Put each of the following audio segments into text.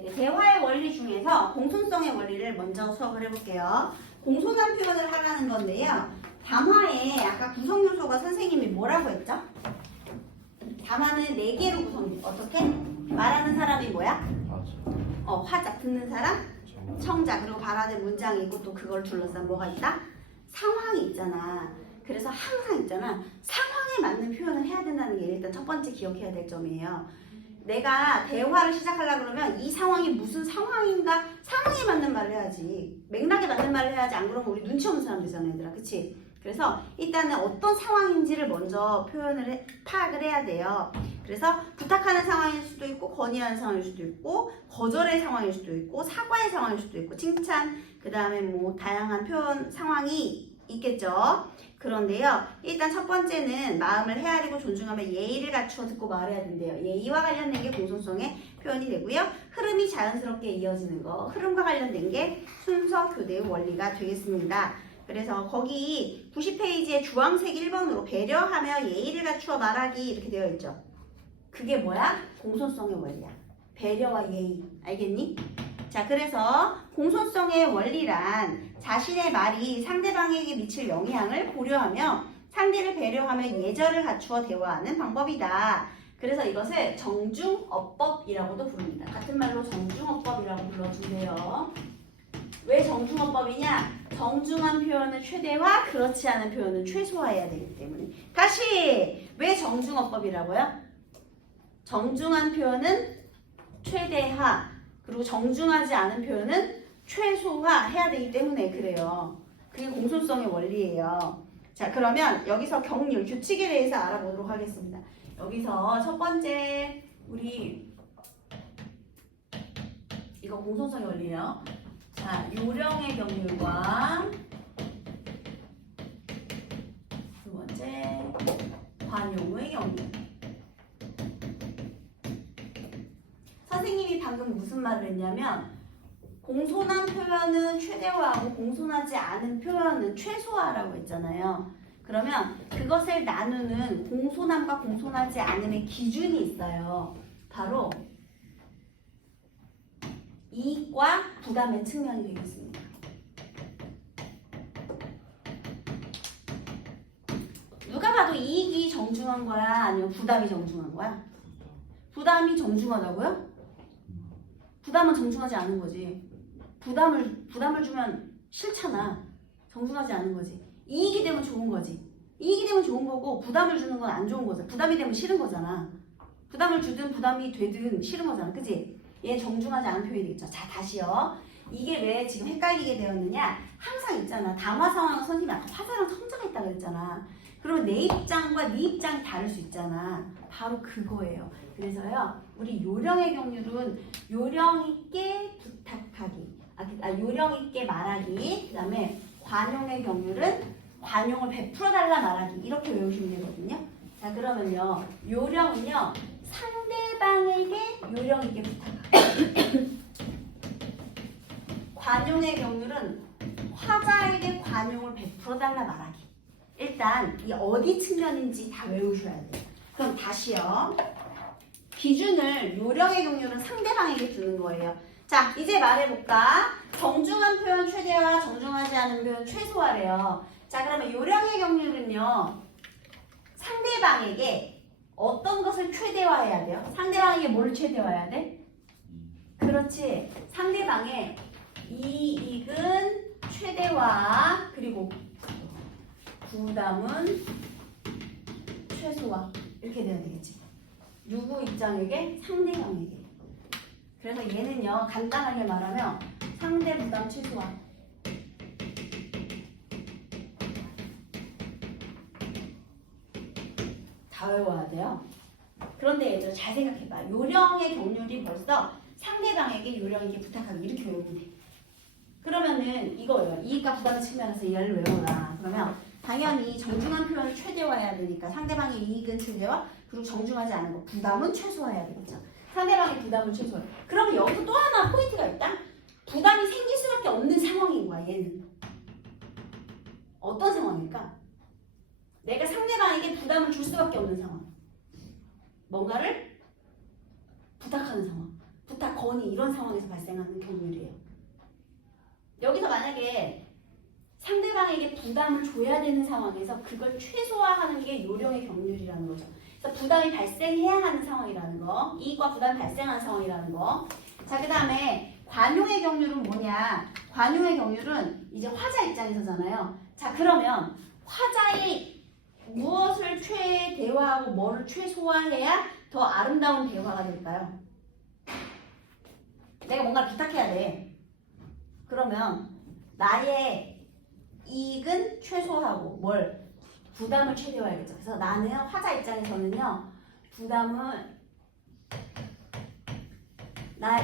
네, 대화의 원리 중에서 공손성의 원리를 먼저 수업을 해볼게요. 공손한 표현을 하라는 건데요. 담화에 아까 구성 요소가 선생님이 뭐라고 했죠? 담화는 4개로 구성돼. 어떻게? 말하는 사람이 뭐야? 화자. 듣는 사람? 청자. 그리고 발화된 문장이 있고 또 그걸 둘러싼 뭐가 있다? 상황이 있잖아. 그래서 항상 있잖아. 상황에 맞는 표현을 해야 된다는 게 일단 첫 번째 기억해야 될 점이에요. 내가 대화를 시작하려고 그러면 이 상황이 무슨 상황인가 상황에 맞는 말을 해야지. 맥락에 맞는 말을 해야지. 안 그러면 우리 눈치 없는 사람 되잖아, 얘들아. 그치? 그래서 일단은 어떤 상황인지를 먼저 파악을 해야 돼요. 그래서 부탁하는 상황일 수도 있고, 건의하는 상황일 수도 있고, 거절의 상황일 수도 있고, 사과의 상황일 수도 있고, 칭찬, 그 다음에 뭐 다양한 표현 상황이 있겠죠. 그런데요, 일단 첫 번째는 마음을 헤아리고 존중하며 예의를 갖추어 듣고 말해야 된대요. 예의와 관련된 게 공손성의 표현이 되고요. 흐름이 자연스럽게 이어지는 거, 흐름과 관련된 게 순서 교대의 원리가 되겠습니다. 그래서 거기 90페이지에 주황색 1번으로 배려하며 예의를 갖추어 말하기 이렇게 되어 있죠. 그게 뭐야? 공손성의 원리야. 배려와 예의. 알겠니? 자, 그래서 공손성의 원리란 자신의 말이 상대방에게 미칠 영향을 고려하며 상대를 배려하며 예절을 갖추어 대화하는 방법이다. 그래서 이것을 정중어법이라고도 부릅니다. 같은 말로 정중어법이라고 불러준대요. 왜 정중어법이냐? 정중한 표현을 최대화, 그렇지 않은 표현을 최소화해야 되기 때문에. 다시! 왜 정중어법이라고요? 정중한 표현은 최대화, 그리고 정중하지 않은 표현은 최소화해야 되기 때문에 그래요. 그게 공손성의 원리예요. 자, 그러면 여기서 경률, 규칙에 대해서 알아보도록 하겠습니다. 여기서 첫 번째 우리 이거 공손성의 원리예요. 자, 요령의 경률과 두 번째 관용의 경률. 선생님이 방금 무슨 말을 했냐면 공손한 표현은 최대화하고 공손하지 않은 표현은 최소화라고 했잖아요. 그러면 그것을 나누는 공손함과 공손하지 않음의 기준이 있어요. 바로 이익과 부담의 측면이 되겠습니다. 누가 봐도 이익이 정중한 거야? 아니면 부담이 정중한 거야? 부담이 정중하다고요? 부담은 정중하지 않은 거지. 부담을 주면 싫잖아. 정중하지 않은 거지. 이익이 되면 좋은 거지. 이익이 되면 좋은 거고 부담을 주는 건 안 좋은 거잖아. 부담이 되면 싫은 거잖아. 부담을 주든 부담이 되든 싫은 거잖아. 그치? 얘 정중하지 않은 표현이 되겠죠. 자, 다시요. 이게 왜 지금 헷갈리게 되었느냐? 항상 있잖아. 담화 상황 선생님이 아까 화자랑 청자가 있다고 그랬잖아. 그러면 내 입장과 네 입장이 다를 수 있잖아. 바로 그거예요. 그래서요, 우리 요령의 경률은 요령 있게 부탁하기, 요령 있게 말하기, 그 다음에 관용의 경률은 관용을 베풀어달라 말하기, 이렇게 외우시면 되거든요. 자, 그러면요, 요령은요, 상대방에게 요령 있게 부탁하기. 관용의 경률은 화자에게 관용을 베풀어달라 말하기. 일단 이 어디 측면인지 다 외우셔야 돼요. 그럼 다시요. 기준을 요령의 경률은 상대방에게 두는 거예요. 자, 이제 말해볼까? 정중한 표현 최대화, 정중하지 않은 표현 최소화래요. 자, 그러면 요령의 경률은요. 상대방에게 어떤 것을 최대화해야 돼요? 상대방에게 뭘 최대화해야 돼? 그렇지. 상대방의 이익은 최대화, 그리고 부담은 최소화. 이렇게 돼야 되겠지. 누구 입장에게? 상대방에게. 그래서 얘는요, 간단하게 말하면 상대 부담 최소화. 다 외워야 돼요. 그런데 얘들아 잘 생각해봐. 요령의 경률이 벌써 상대방에게 요령 있게 부탁하기 이렇게 외우면 돼. 그러면은 이거예요. 이익과 부담의 측면에서 얘를 외워라. 그러면 당연히 정중한 표현을 최대화해야 되니까 상대방의 이익은 최대화, 그리고 정중하지 않은 거 부담은 최소화해야 되겠죠. 상대방의 부담을 최소화. 그러면 여기서 또 하나 포인트가 있다. 부담이 생길 수밖에 없는 상황인 거야. 얘는 어떤 상황일까? 내가 상대방에게 부담을 줄 수밖에 없는 상황. 뭔가를 부탁하는 상황. 부탁, 건의 이런 상황에서 발생하는 경률이에요. 여기서 만약에 상대방에게 부담을 줘야 되는 상황에서 그걸 최소화하는 게 요령의 경률이라는 거죠. 그래서 부담이 발생해야 하는 상황이라는 거, 이익과 부담이 발생하는 상황이라는 거. 자, 그 다음에 관용의 경률은 뭐냐? 관용의 경률은 이제 화자 입장에서잖아요. 자, 그러면 화자의 무엇을 최대화하고 뭐를 최소화해야 더 아름다운 대화가 될까요? 내가 뭔가를 부탁해야 돼. 그러면 나의 이익은 최소화하고 뭘? 부담을 최대화해야겠죠. 그래서 나는 화자 입장에서는요.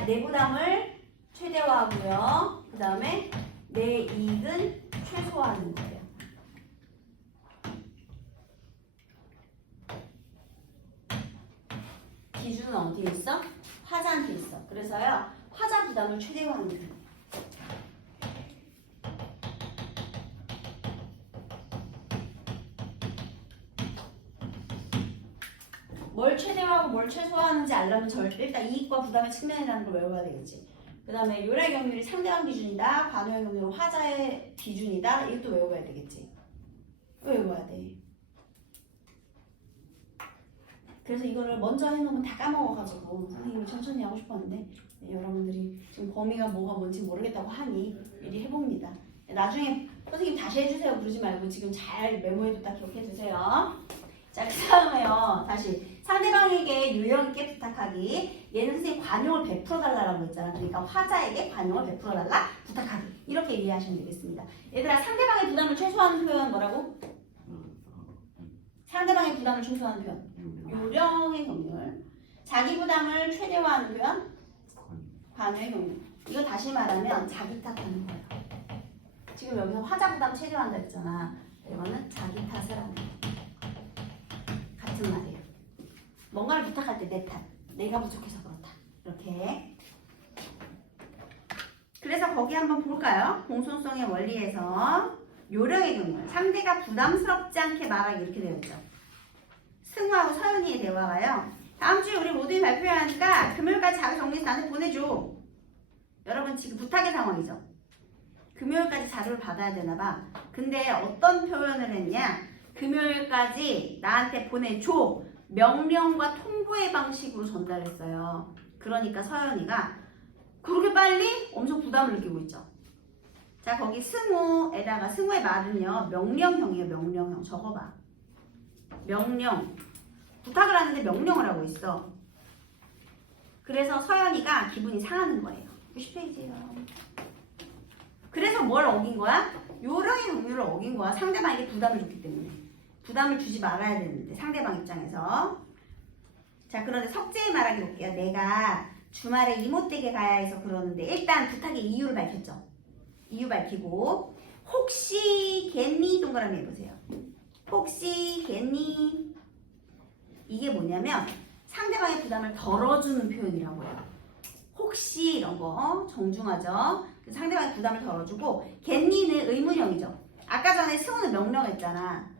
내 부담을 최대화하고요. 그 다음에 내 이익은 최소화하는 거예요. 기준은 어디에 있어? 화자한테 있어. 그래서요. 화자 부담을 최대화하는 거예요. 뭘 최대화하고 뭘 최소화하는지 알려면 일단 이익과 부담의 측면이라는 걸 외워야 되겠지. 그 다음에 요래 경률이 상대방 기준이다. 관용의 경률은 화자의 기준이다. 이것도 외워야 되겠지. 외워야 돼. 그래서 이거를 먼저 해놓으면 다 까먹어가지고 선생님이 천천히 하고 싶었는데 여러분들이 지금 범위가 뭐가 뭔지 모르겠다고 하니 미리 해봅니다. 나중에 선생님 다시 해주세요 그러지 말고 지금 잘 메모해뒀다 기억해두세요. 자, 그 다음에요. 다시 상대방에게 유형 있게 부탁하기. 얘는 선생님 관용을 베풀어달라고 했잖아. 그러니까 화자에게 관용을 베풀어달라 부탁하기. 이렇게 이해하시면 되겠습니다. 얘들아, 상대방의 부담을 최소화하는 표현 뭐라고? 상대방의 부담을 최소화하는 표현. 요령의 경률. 자기 부담을 최대화하는 표현. 관용의 경률. 이거 다시 말하면 자기 탓하는 거예요. 지금 여기서 화자 부담 최대화한다 했잖아. 이거는 자기 탓을 하는 거예요. 같은 말이에요. 뭔가를 부탁할 때 내 탓. 내가 부족해서 그렇다. 이렇게. 그래서 거기 한번 볼까요? 공손성의 원리에서 요령의 경우 상대가 부담스럽지 않게 말하기 이렇게 되어 있죠. 승우하고 서연이의 대화가요. 다음 주에 우리 모두이 발표해야 하니까 금요일까지 자료 정리해서 나한테 보내줘. 여러분 지금 부탁의 상황이죠. 금요일까지 자료를 받아야 되나 봐. 근데 어떤 표현을 했냐? 금요일까지 나한테 보내줘. 명령과 통보의 방식으로 전달했어요. 그러니까 서연이가 그렇게 빨리? 엄청 부담을 느끼고 있죠. 자, 거기 승우에다가 승우의 말은요. 명령형이에요. 명령형. 적어봐. 명령. 부탁을 하는데 명령을 하고 있어. 그래서 서연이가 기분이 상하는 거예요. 90페이지예요. 그래서 뭘 어긴 거야? 요령의 경률을 어긴 거야. 상대방에게 부담을 줬기 때문에. 부담을 주지 말아야 되는데 상대방 입장에서. 자, 그런데 석재의 말하기 볼게요. 내가 주말에 이모댁에 가야 해서 그러는데 일단 부탁의 이유를 밝혔죠. 이유 밝히고 혹시 겠니? 동그라미 해보세요. 혹시 겠니? 이게 뭐냐면 상대방의 부담을 덜어주는 표현이라고 해요. 혹시 이런 거 정중하죠. 상대방의 부담을 덜어주고 겠니는 의문형이죠. 아까 전에 승우는 명령했잖아.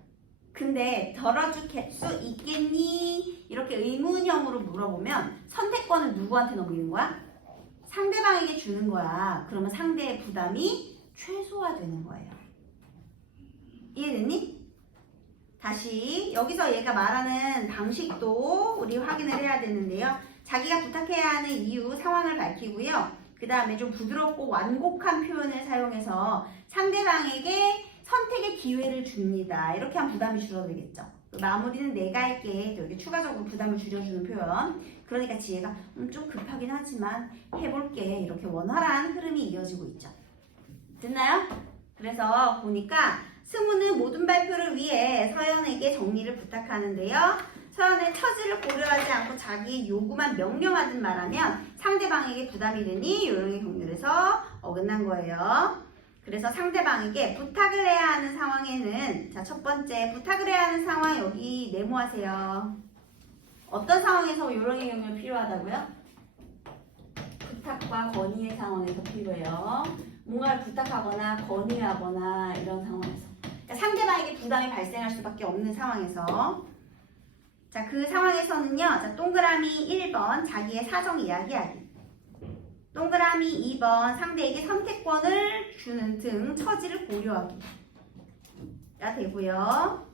근데 덜어줄 수 있겠니? 이렇게 의문형으로 물어보면 선택권을 누구한테 넘기는 거야? 상대방에게 주는 거야. 그러면 상대의 부담이 최소화되는 거예요. 이해됐니? 다시 여기서 얘가 말하는 방식도 우리 확인을 해야 되는데요. 자기가 부탁해야 하는 이유, 상황을 밝히고요. 그 다음에 좀 부드럽고 완곡한 표현을 사용해서 상대방에게 선택의 기회를 줍니다. 이렇게 하면 부담이 줄어들겠죠. 마무리는 내가 할게. 또 이렇게 추가적으로 부담을 줄여주는 표현. 그러니까 지혜가 좀 급하긴 하지만 해볼게. 이렇게 원활한 흐름이 이어지고 있죠. 됐나요? 그래서 보니까 승우는 모든 발표를 위해 서연에게 정리를 부탁하는데요. 서연의 처지를 고려하지 않고 자기의 요구만 명령하듯 말하면 상대방에게 부담이 되니 요령의 경률에서 어긋난 거예요. 그래서 상대방에게 부탁을 해야 하는 상황에는 자, 첫 번째 부탁을 해야 하는 상황 여기 네모하세요. 어떤 상황에서 요령의 경률이 필요하다고요? 부탁과 건의의 상황에서 필요해요. 뭔가를 부탁하거나 건의하거나 이런 상황에서. 그러니까 상대방에게 부담이 발생할 수밖에 없는 상황에서. 자, 그 상황에서는요. 자, 동그라미 1번 자기의 사정 이야기하기. 동그라미 2번 상대에게 선택권을 주는 등 처지를 고려하기가 되고요.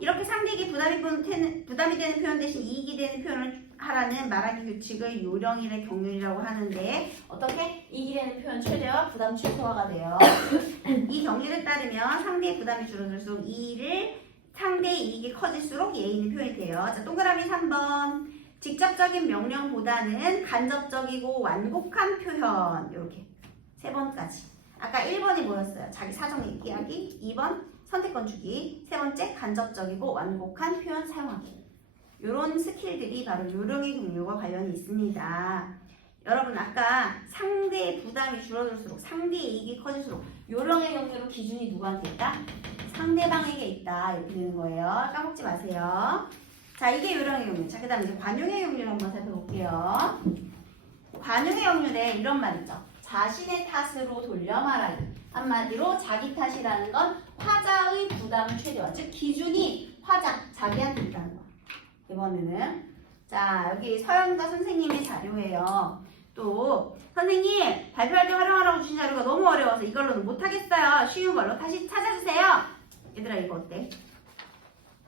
이렇게 상대에게 부담이 되는 표현 대신 이익이 되는 표현을 하라는 말하기 규칙을 요령이래 경륜이라고 하는데 어떻게? 이익이 되는 표현 최대화, 부담 최소화가 돼요. 이 경륜에 따르면 상대의 부담이 줄어들수록 상대의 이익이 커질수록 예의 있는 표현이 돼요. 자, 동그라미 3번. 직접적인 명령보다는 간접적이고 완곡한 표현. 이렇게 3번까지. 아까 1번이 뭐였어요? 자기 사정 얘기하기. 2번 선택권 주기. 3번째 간접적이고 완곡한 표현 사용하기. 이런 스킬들이 바로 요령의 경륜과 관련이 있습니다. 여러분 아까 상대의 부담이 줄어들수록 상대의 이익이 커질수록 요령의 경륜은 기준이 누구한테 있다? 상대방에게 있다. 이렇게 되는 거예요. 까먹지 마세요. 자, 이게 요령의 경륜. 자, 그 다음에 이제 관용의 경륜 한번 살펴볼게요. 관용의 경륜에 이런 말 있죠. 자신의 탓으로 돌려 말하기. 한마디로 자기 탓이라는 건 화자의 부담을 최대화. 즉 기준이 화자, 자기한테 있다는 거야. 이번에는 자, 여기 서영자 선생님의 자료예요. 또 선생님 발표할 때 활용하라고 주신 자료가 너무 어려워서 이걸로는 못하겠어요. 쉬운 걸로 다시 찾아주세요. 얘들아 이거 어때?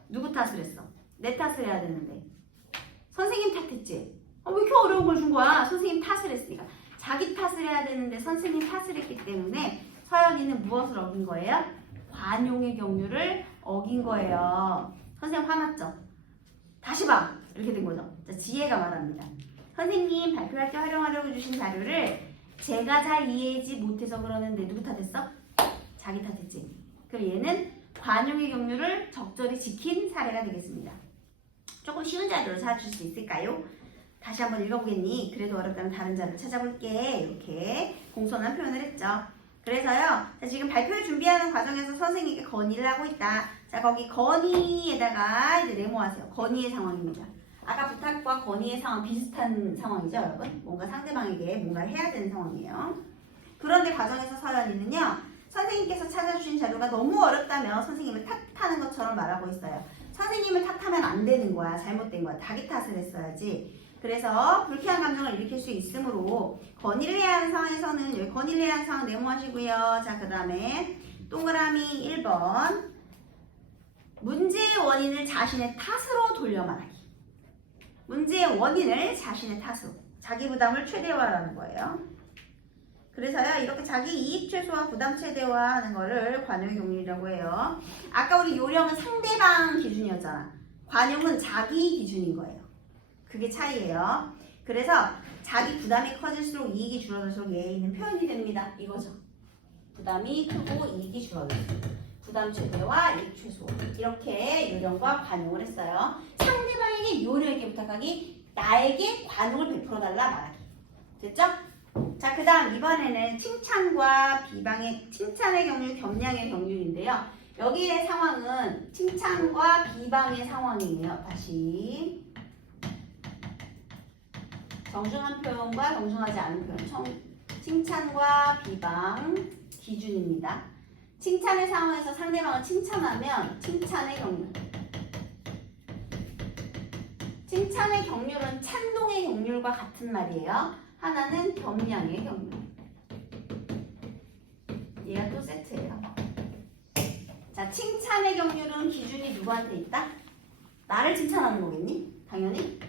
누구 탓을 했어? 내 탓을 해야 되는데 선생님 탓했지? 왜 이렇게 어려운 걸 준 거야? 선생님 탓을 했으니까 자기 탓을 해야 되는데 선생님 탓을 했기 때문에 서연이는 무엇을 어긴 거예요? 관용의 경륜을 어긴 거예요. 선생님 화났죠? 다시 봐! 이렇게 된 거죠. 자, 지혜가 말합니다. 선생님 발표할 때 활용하려고 주신 자료를 제가 잘 이해하지 못해서 그러는데 누구 탓했어? 자기 탓했지. 그럼 얘는 관용의 경륜을 적절히 지킨 사례가 되겠습니다. 조금 쉬운 자료를 찾아줄 수 있을까요? 다시 한번 읽어보겠니? 그래도 어렵다면 다른 자료를 찾아볼게. 이렇게 공손한 표현을 했죠. 그래서요. 자, 지금 발표를 준비하는 과정에서 선생님께 건의를 하고 있다. 자, 거기 건의에다가 이제 네모하세요. 건의의 상황입니다. 아까 부탁과 건의의 상황 비슷한 상황이죠, 여러분? 뭔가 상대방에게 뭔가를 해야 되는 상황이에요. 그런데 과정에서 서연이는요. 선생님께서 찾아주신 자료가 너무 어렵다며 선생님을 탓하는 것처럼 말하고 있어요. 선생님을 탓하면 안 되는 거야. 잘못된 거야. 자기 탓을 했어야지. 그래서 불쾌한 감정을 일으킬 수 있으므로 건의를 해야 하는 상황에서는 여기 건의를 해야 하는 상황 네모하시고요. 자, 그 다음에 동그라미 1번 문제의 원인을 자신의 탓으로 돌려 말하기. 문제의 원인을 자신의 탓으로 자기 부담을 최대화하는 거예요. 그래서요 이렇게 자기 이익 최소화 부담 최대화하는 거를 관용의 경륜이라고 해요. 아까 우리 요령은 상대방 기준이었잖아. 관용은 자기 기준인 거예요. 그게 차이예요. 그래서 자기 부담이 커질수록 이익이 줄어들수록 예의 있는 표현이 됩니다. 이거죠. 부담이 크고 이익이 줄어들수록 부담 최대와 이익 최소 이렇게 요령과 관용을 했어요. 상대방에게 요령있게 부탁하기, 나에게 관용을 베풀어달라 말하기. 됐죠? 자, 그 다음 이번에는 칭찬과 비방의 칭찬의 경륜, 겸양의 경륜인데요. 여기의 상황은 칭찬과 비방의 상황이에요. 다시 정중한 표현과 정중하지 않은 표현, 칭찬과 비방 기준입니다. 칭찬의 상황에서 상대방을 칭찬하면 칭찬의 경륜. 칭찬의 경륜은 찬동의 경륜과 같은 말이에요. 하나는 겸양의 경륜. 얘가 또 세트예요. 자, 칭찬의 경륜은 기준이 누구한테 있다? 나를 칭찬하는 거겠니? 당연히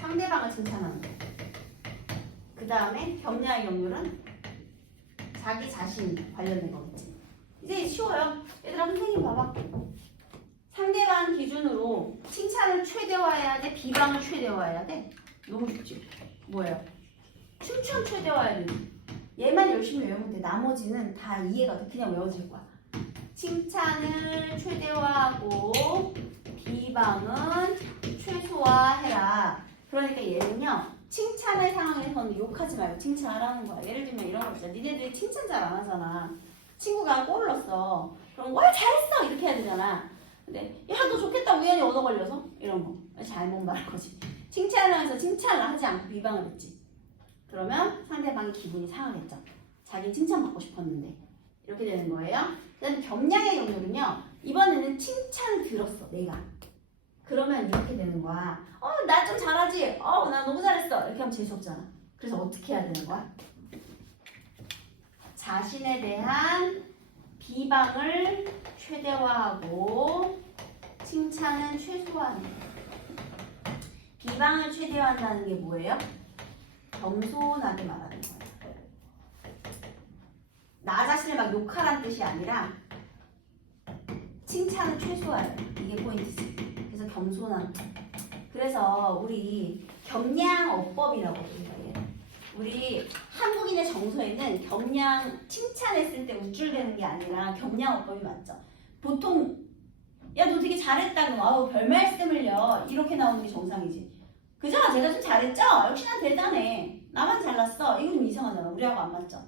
상대방을 칭찬하는 거. 그 다음에 겸양의 경륜은 자기 자신 관련된 거겠지. 이제 쉬워요. 얘들아 선생님 봐봐. 상대방 기준으로 칭찬을 최대화해야 돼? 비방을 최대화해야 돼? 너무 쉽지? 뭐예요? 칭찬 최대화해야 돼. 얘만 열심히 외우면 돼. 나머지는 다 이해가 돼. 그냥 외워질 거야. 칭찬을 최대화하고 비방은 최소화해라. 그러니까 얘는요. 칭찬의 상황에서는 욕하지 말고 칭찬하라는 거야. 예를 들면 이런 거 있잖아. 니네들이 칭찬 잘 안 하잖아. 친구가 골을 넣었어. 그럼 와 잘했어 이렇게 해야 되잖아. 근데 야 너 좋겠다 우연히 얻어 걸려서 이런 거 잘못 말한 거지. 칭찬을 하면서 칭찬을 하지 않고 비방을 했지. 그러면 상대방이 기분이 상하겠죠. 자기는 칭찬받고 싶었는데 이렇게 되는 거예요. 그다음에 겸양의 경우는요. 이번에는 칭찬을 들었어 내가. 그러면 이렇게 되는 거야. 나 좀 잘하지? 나 너무 잘했어. 이렇게 하면 재수없잖아. 그래서 어떻게 해야 되는 거야? 자신에 대한 비방을 최대화하고 칭찬은 최소화하는 거예요. 비방을 최대화한다는 게 뭐예요? 겸손하게 말하는 거예요. 나 자신을 막 욕하라는 뜻이 아니라 칭찬을 최소화해요. 이게 포인트지. 그래서 겸손한 거. 그래서 우리 겸양어법이라고 해요. 우리 한국인의 정서에는 겸양 칭찬했을 때 우쭐대는 게 아니라 겸양어법이 맞죠. 보통 야 너 되게 잘했다고 아우 별 말씀을요 이렇게 나오는 게 정상이지. 그죠? 제가 좀 잘했죠? 역시 난 대단해. 나만 잘났어. 이거 좀 이상하잖아. 우리하고 안 맞죠?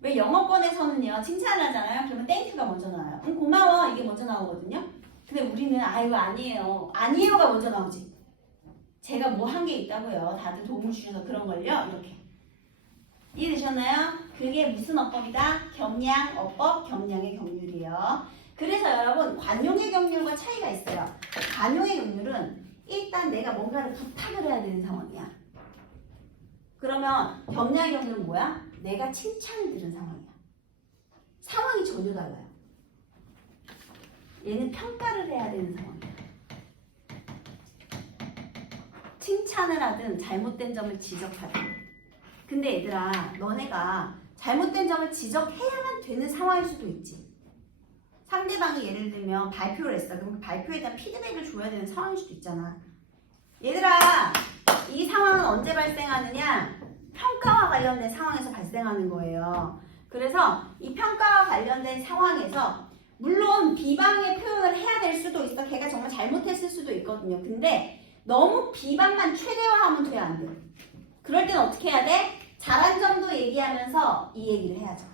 왜 영어권에서는요 칭찬을 하잖아요. 그러면 땡큐가 먼저 나와요. 고마워 이게 먼저 나오거든요. 근데 우리는 이거 아니에요. 아니에요가 먼저 나오지. 제가 뭐 한 게 있다고요. 다들 도움을 주셔서 그런 걸요. 이렇게. 이해되셨나요? 그게 무슨 어법이다? 겸양어법, 겸양의 경률이에요. 그래서 여러분 관용의 경률과 차이가 있어요. 관용의 경률은 일단 내가 뭔가를 부탁을 해야 되는 상황이야. 그러면 겸양의 경률은 뭐야? 내가 칭찬을 들은 상황이야. 상황이 전혀 달라요. 얘는 평가를 해야 되는 상황이야. 칭찬을 하든 잘못된 점을 지적하든. 근데 얘들아 너네가 잘못된 점을 지적해야만 되는 상황일 수도 있지. 상대방이 예를 들면 발표를 했어. 그럼 그 발표에 대한 피드백을 줘야 되는 상황일 수도 있잖아. 얘들아 이 상황은 언제 발생하느냐? 평가와 관련된 상황에서 발생하는 거예요. 그래서 이 평가와 관련된 상황에서 물론 비방의 표현을 해야 될 수도 있어. 걔가 정말 잘못했을 수도 있거든요. 근데 너무 비방만 최대화하면 돼, 안 돼? 그럴 땐 어떻게 해야 돼? 잘한 점도 얘기하면서 이 얘기를 해야죠.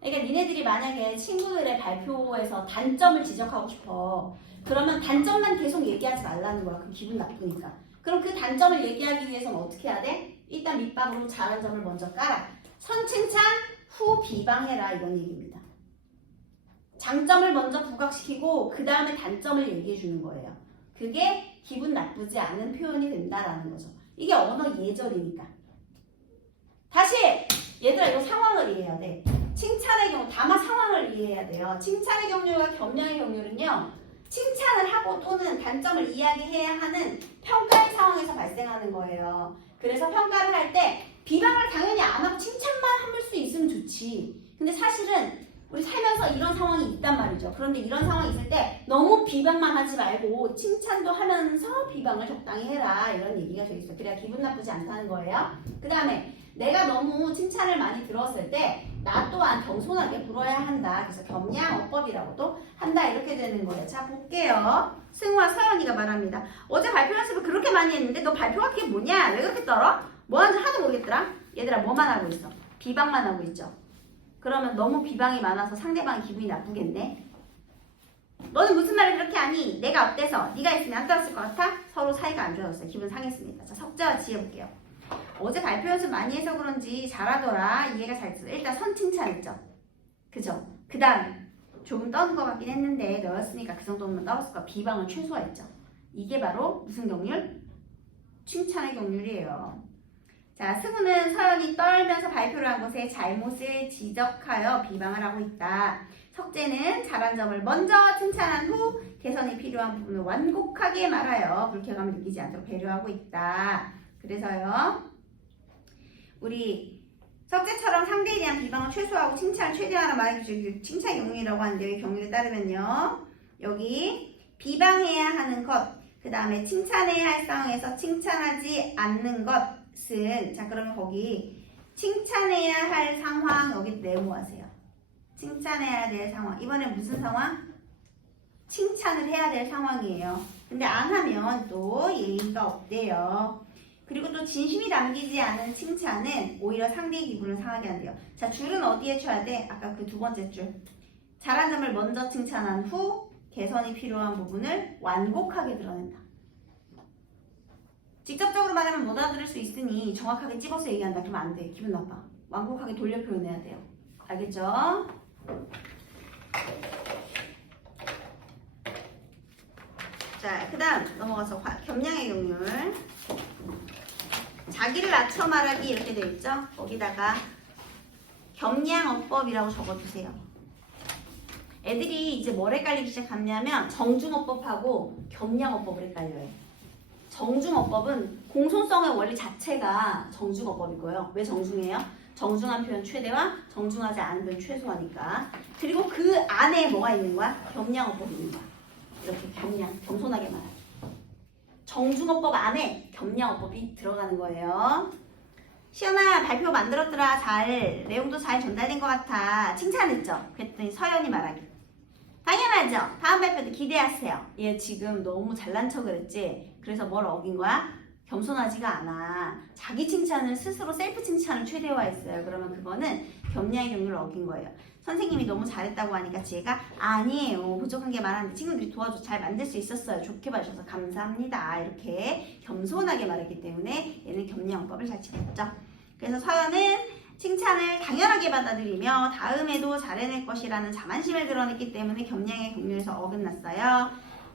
그러니까 니네들이 만약에 친구들의 발표에서 단점을 지적하고 싶어. 그러면 단점만 계속 얘기하지 말라는 거야. 그럼 기분 나쁘니까. 그럼 그 단점을 얘기하기 위해서는 어떻게 해야 돼? 일단 밑밥으로 잘한 점을 먼저 깔아. 선칭찬, 후 비방해라 이런 얘기입니다. 장점을 먼저 부각시키고 그 다음에 단점을 얘기해 주는 거예요. 그게 기분 나쁘지 않은 표현이 된다라는 거죠. 이게 언어 예절이니까. 다시 얘들아 이거 상황을 이해해야 돼. 칭찬의 경우 다만 상황을 이해해야 돼요. 칭찬의 경률과 겸양의 경률은요. 칭찬을 하고 또는 단점을 이야기해야 하는 평가의 상황에서 발생하는 거예요. 그래서 평가를 할 때 비방을 당연히 안 하고 칭찬만 할 수 있으면 좋지. 근데 사실은 우리 살면서 이런 상황이 있단 말이죠. 그런데 이런 상황이 있을 때 너무 비방만 하지 말고 칭찬도 하면서 비방을 적당히 해라. 이런 얘기가 돼 있어요. 그래야 기분 나쁘지 않다는 거예요. 그 다음에 내가 너무 칭찬을 많이 들었을 때 나 또한 겸손하게 불어야 한다. 그래서 겸양어법이라고도 한다. 이렇게 되는 거예요. 자 볼게요. 승우와 서연이가 말합니다. 어제 발표 연습을 그렇게 많이 했는데 너 발표가 그게 뭐냐? 왜 그렇게 떨어? 뭐 하는지 하나도 모르겠더라. 얘들아 뭐만 하고 있어? 비방만 하고 있죠. 그러면 너무 비방이 많아서 상대방이 기분이 나쁘겠네. 너는 무슨 말을 그렇게 하니? 내가 어때서? 네가 있으면 안 떨었을 것 같아? 서로 사이가 안 좋아졌어요. 기분 상했습니다. 자 석재와 지혜 볼게요. 어제 발표 연습 많이 해서 그런지 잘하더라. 이해가 잘 됐어. 일단 선 칭찬했죠. 그죠? 그 다음 조금 떠는 것 같긴 했는데 너였으니까 그 정도면 떨었을 거야. 비방을 최소화했죠. 이게 바로 무슨 경률? 칭찬의 경률이에요. 자, 승우는 서연이 떨면서 발표를 한 것에 잘못을 지적하여 비방을 하고 있다. 석재는 잘한 점을 먼저 칭찬한 후 개선이 필요한 부분을 완곡하게 말하여 불쾌감을 느끼지 않도록 배려하고 있다. 그래서요. 우리 석재처럼 상대에 대한 비방을 최소화하고 칭찬을 최대화하는 말이 칭찬의 경륜이라고 하는데 여기 경륜에 따르면요. 여기 비방해야 하는 것, 그 다음에 칭찬해야 할 상황에서 칭찬하지 않는 것은 자 그러면 거기 칭찬해야 할 상황 여기 네모하세요. 칭찬해야 될 상황. 이번엔 무슨 상황? 칭찬을 해야 될 상황이에요. 근데 안 하면 또 예의가 없대요. 그리고 또 진심이 담기지 않은 칭찬은 오히려 상대의 기분을 상하게 한대요. 자, 줄은 어디에 쳐야 돼? 아까 그 두 번째 줄. 잘한 점을 먼저 칭찬한 후 개선이 필요한 부분을 완곡하게 드러낸다. 직접적으로 말하면 못 알아들을 수 있으니 정확하게 찝어서 얘기한다. 그러면 안 돼. 기분 나빠. 완곡하게 돌려 표현해야 돼요. 알겠죠? 자, 그 다음 넘어가서 겸양의 경률. 자기를 낮춰 말하기 이렇게 돼 있죠? 거기다가 겸양어법이라고 적어주세요. 애들이 이제 뭘 헷갈리기 시작하냐면 정중어법하고 겸양어법을 헷갈려요. 정중어법은 공손성의 원리 자체가 정중어법이고요. 왜 정중해요? 정중한 표현 최대화, 정중하지 않은 표현 최소화니까. 그리고 그 안에 뭐가 있는 거야? 겸양어법이 있는 거야. 이렇게 겸손하게 말하기. 정중어법 안에 겸양어법이 들어가는 거예요. 시연아 발표 만들었더라. 내용도 잘 전달된 것 같아. 칭찬했죠? 그랬더니 서연이 말하기. 당연하죠. 다음 발표도 기대하세요. 얘 지금 너무 잘난 척을 했지? 그래서 뭘 어긴 거야? 겸손하지가 않아. 자기 칭찬을 스스로 셀프 칭찬을 최대화했어요. 그러면 그거는 겸양의 경륜을 어긴 거예요. 선생님이 너무 잘했다고 하니까 지혜가 아니에요. 부족한 게 많았는데 친구들이 도와줘 잘 만들 수 있었어요. 좋게 봐주셔서 감사합니다. 이렇게 겸손하게 말했기 때문에 얘는 겸양어법을 잘 지켰죠. 그래서 서연은 칭찬을 당연하게 받아들이며 다음에도 잘해낼 것이라는 자만심을 드러냈기 때문에 겸양의 경륜에서 어긋났어요.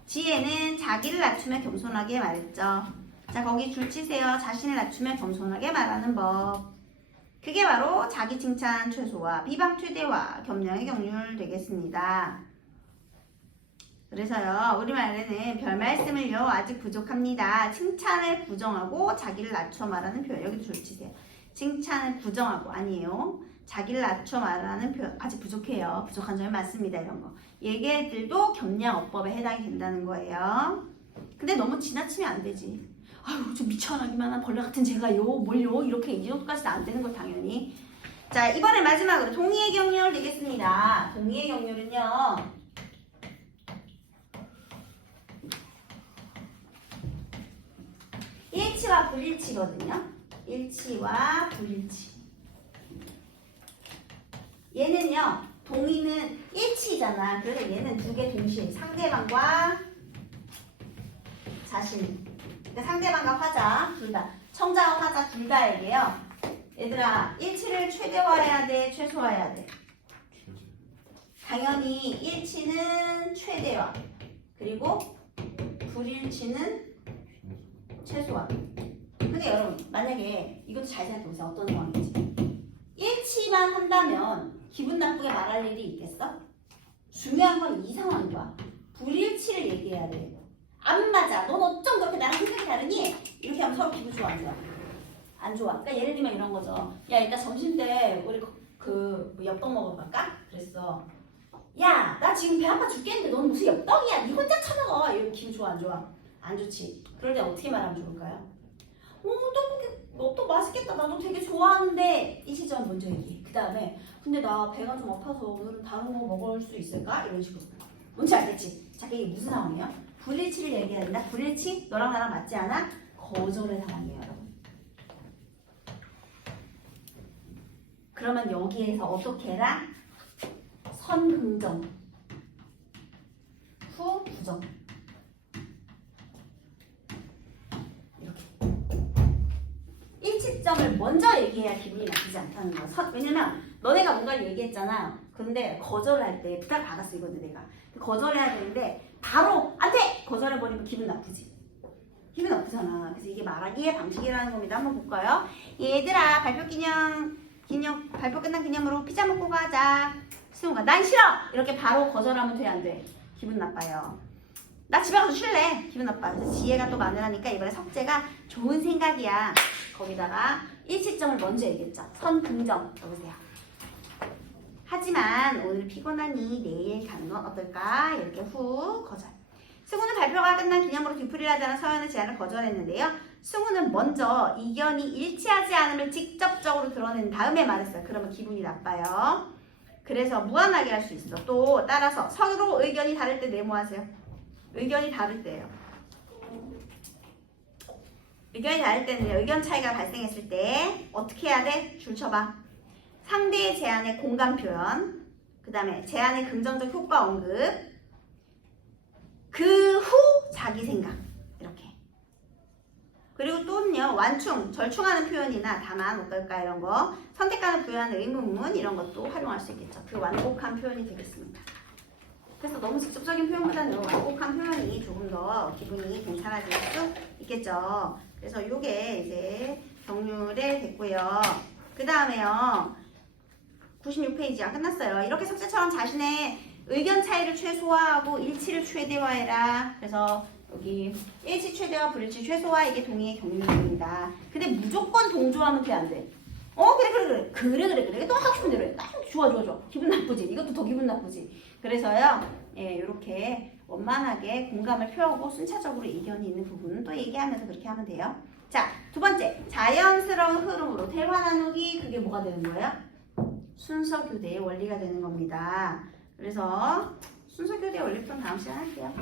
지혜는 자기를 낮추며 겸손하게 말했죠. 자, 거기 줄 치세요. 자신을 낮추며 겸손하게 말하는 법. 그게 바로 자기 칭찬 최소화, 비방 최대화, 겸양의 경륜 되겠습니다. 그래서요, 우리말에는 별 말씀을요 아직 부족합니다. 칭찬을 부정하고 자기를 낮춰 말하는 표현. 여기도 줄 치세요. 칭찬을 부정하고 아니에요. 자기를 낮춰 말하는 표현 아직 부족해요. 부족한 점이 많습니다. 이런 거. 얘네들도 겸양어법에 해당이 된다는 거예요. 근데 너무 지나치면 안 되지. 아유 좀 미쳐나기만 한 벌레 같은 제가요 뭘요 이렇게 이 정도까지는 안 되는 거 당연히. 자 이번에 마지막으로 동의의 경륜 되겠습니다. 동의의 경륜은요 일치와 불일치거든요. 일치와 불일치. 얘는요 동의는 일치잖아. 그래서 얘는 두 개 동시에 상대방과 자신. 그러니까 상대방과 화자 둘 다, 청자와 화자 둘 다에게요. 얘들아 일치를 최대화해야 돼, 최소화해야 돼? 당연히 일치는 최대화, 그리고 불일치는 최소화. 근데 여러분 만약에 이것도 잘 생각해보세요. 어떤 상황인지. 일치만 한다면 기분 나쁘게 말할 일이 있겠어? 중요한 건 이 상황인 거야. 불일치를 얘기해야 돼. 안 맞아. 넌 어쩜 그렇게 나랑 생각이 다르니? 이렇게 하면 서로 기분 좋아 안 좋아? 안 좋아. 그러니까 예를 들면 이런 거죠. 야 이따 점심 때 우리 그 엽떡 먹으러 갈까? 그랬어. 야 나 지금 배 아파 죽겠는데 넌 무슨 엽떡이야? 니 혼자 처먹어. 이러면 기분 좋아 안 좋아? 안 좋지. 그럴 때 어떻게 말하면 좋을까요? 떡볶이 엽떡 맛있겠다. 나도 되게 좋아하는데 이 시점 먼저 얘기해. 그 다음에 근데 나 배가 좀 아파서 오늘은 다른 거 먹을 수 있을까? 이런 식으로. 뭔지 알겠지? 자 이게 무슨 상황이에요? 불일치를 얘기해야 된다. 불일치? 너랑 나랑 맞지 않아? 거절의 상황이에요, 여러분. 그러면 여기에서 어떻게 해라? 선긍정, 후 부정. 이렇게. 일치점을 먼저 얘기해야 기분이 나쁘지 않다는 거야. 왜냐면 너네가 뭔가를 얘기했잖아. 근데 거절할 때 부탁 받았어 이건데 내가. 거절해야 되는데 바로 안 돼! 거절해버리면 기분 나쁘지. 기분 나쁘잖아. 그래서 이게 말하기의 방식이라는 겁니다. 한번 볼까요? 얘들아 발표 끝난 기념으로 피자 먹고 가자. 승우가 난 싫어! 이렇게 바로 거절하면 돼 안 돼? 기분 나빠요. 나 집에 가서 쉴래. 기분 나빠. 그래서 지혜가 또 마누라니까 이번에 석재가 좋은 생각이야. 거기다가 일치점을 먼저 얘기했죠. 선긍정. 여보세요. 하지만 오늘 피곤하니 내일 가는 건 어떨까? 이렇게 후 거절. 승우는 발표가 끝난 기념으로 뒤풀이를 하자는 서연의 제안을 거절했는데요. 승우는 먼저 이견이 일치하지 않음을 직접적으로 드러낸 다음에 말했어요. 그러면 기분이 나빠요. 그래서 무한하게 할 수 있어. 또 따라서 서로 의견이 다를 때 네모하세요. 의견이 다를 때예요. 의견이 다를 때는요. 의견 차이가 발생했을 때 어떻게 해야 돼? 줄 쳐봐. 상대의 제안에 공감 표현, 그 다음에 제안의 긍정적 효과 언급, 그 후 자기 생각 이렇게. 그리고 또는요 완충, 절충하는 표현이나 다만 어떨까 이런 거, 선택하는 부여하는 의문문 이런 것도 활용할 수 있겠죠. 그 완곡한 표현이 되겠습니다. 그래서 너무 직접적인 표현보다는 완곡한 표현이 조금 더 기분이 괜찮아질 수 있겠죠. 그래서 이게 이제 경률에 됐고요. 그 다음에요. 96페이지야. 끝났어요. 이렇게 석재처럼 자신의 의견 차이를 최소화하고 일치를 최대화해라. 그래서 여기 일치 최대화, 불일치 최소화 이게 동의의 경률입니다. 근데 무조건 동조하면 돼, 안 돼? 그래. 또 하고 싶은 대로 해. 좋아. 기분 나쁘지? 이것도 더 기분 나쁘지? 그래서요, 예, 이렇게 원만하게 공감을 표하고 순차적으로 이견이 있는 부분은 또 얘기하면서 그렇게 하면 돼요. 자, 두 번째. 자연스러운 흐름으로 대화 나누기. 그게 뭐가 되는 거예요? 순서 교대의 원리가 되는 겁니다. 그래서 순서 교대 원리부터 다음 시간에 할게요.